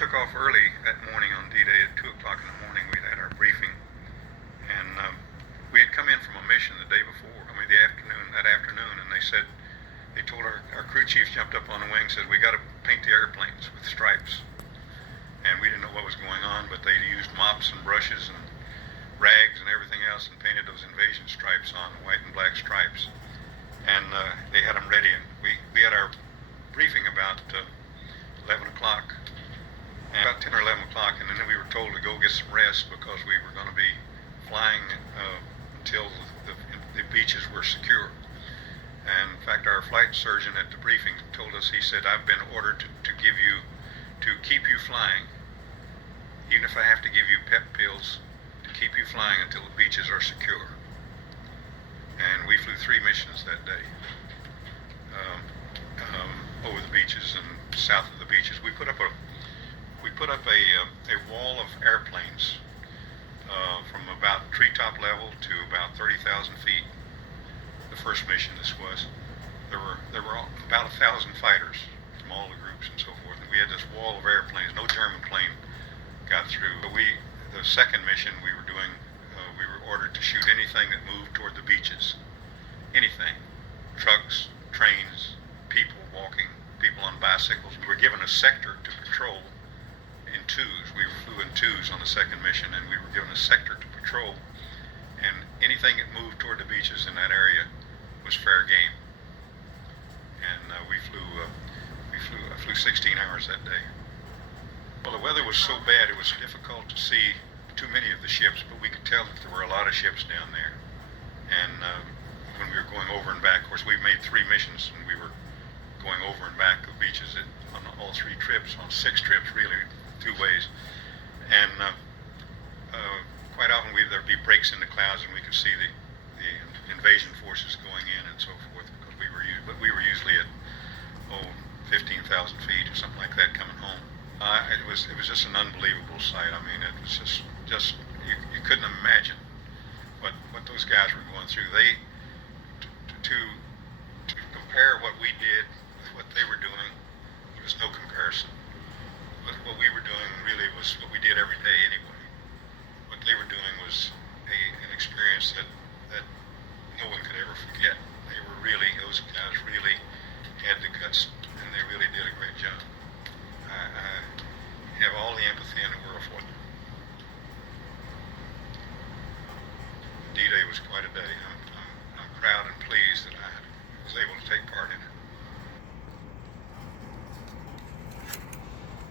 took off early that morning on D-Day at 2 o'clock in the morning. We had our briefing, and we had come in from a mission the day before, that afternoon, and they told our crew chief jumped up on the wing and said, we got to paint the airplanes with stripes. And we didn't know what was going on, but they used mops and brushes and rags and everything else and painted those invasion stripes on, white and black stripes. And they had them ready, and we had our briefing about 11 o'clock. And about 10 or 11 o'clock, and then we were told to go get some rest because we were going to be flying until the beaches were secure. And in fact, our flight surgeon at the briefing told us, he said, I've been ordered to keep you flying, even if I have to give you pep pills, to keep you flying until the beaches are secure. And we flew 3 missions that day over the beaches and south of the beaches. We put up a wall of airplanes from about treetop level to about 30,000 feet. The first mission this was. There were about 1,000 fighters from all the groups and so forth. And we had this wall of airplanes. No German plane got through. But the second mission we were doing, we were ordered to shoot anything that moved toward the beaches. Anything. Trucks, trains, people walking, people on bicycles. We were given a sector to patrol in twos. We flew in twos on the second mission, and we were given a sector to patrol. And anything that moved toward the beaches in that area was fair game. And I flew 16 hours that day. Well, the weather was so bad it was difficult to see too many of the ships, but we could tell that there were a lot of ships down there. And when we were going over and back, of course, we made 3 missions, and we were going over and back the beaches on all 3 trips, on 6 trips really, 2 ways. And quite often there'd be breaks in the clouds, and we could see the invasion forces going in and so forth, because we were usually at 15,000 feet or something like that coming home. It was just an unbelievable sight. I mean, it was just you couldn't imagine what those guys were going through. To compare what we did with what they were doing, there was no comparison. But what we were doing really was what we did every day anyway. What they were doing was an experience that no one could ever forget. Those guys really had the guts, and they really did a great job.